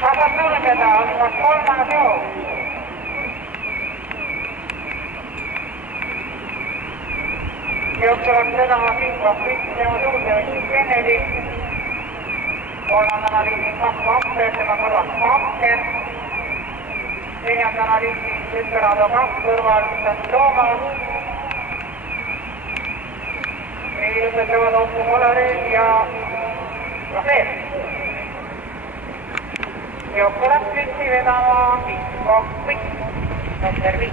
Saab sulgeda asuvat kolmas jook. Jooksevad vedama Kinko Pikk, tema suuseõigus Kennedy. Kolmandana liinis Mark Vapper, tema kõrval Vapper. Neljandana liinis Desperado Kaks kõrval St. Thomas. Lõpetavad Otto Kolareed ja Rafael. Jooksevad Pritsi vedama Kinko Pikk, number 5.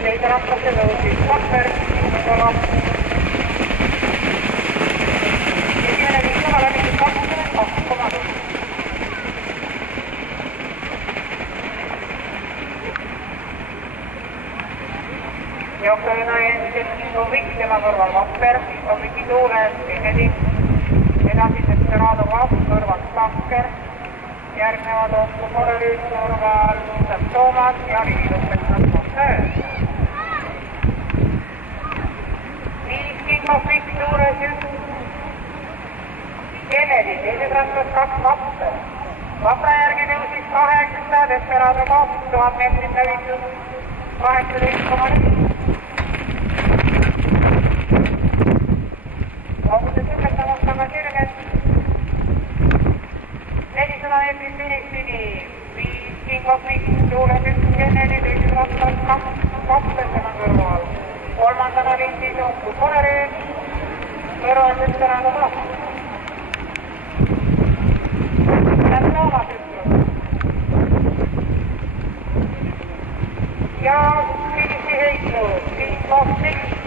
Teise rahvasse tõusis Vapper, esimene viis kohale viis 22,6. Jookseline endiselt Kinko Pikk, tema kõrval Vapper, Kinko Pikki suunes Kennedy, edasi Desperado Kaks kõrval Bakker, järgnevad Otto Kolareed kõrval St. Thomas ja lõpetavad Vapper. Kinko Pikk suures 1 Kennedy, teises raskas 2 Vapper. Vapra järgi tõusis 8, Desperado 2000 meetrit läbitud 18,4. Loomuses ületamas taga sirged 400 meetrit finissini, 5 Kinko Pikk suures 1 Kennedy, teises raskas 2 Vapper tema kõrval. Kolmandana liitis Otto Kolareed, kõrval Desperado Kaks. St. Thomas ja finissi heitlus, Kinko Pikk.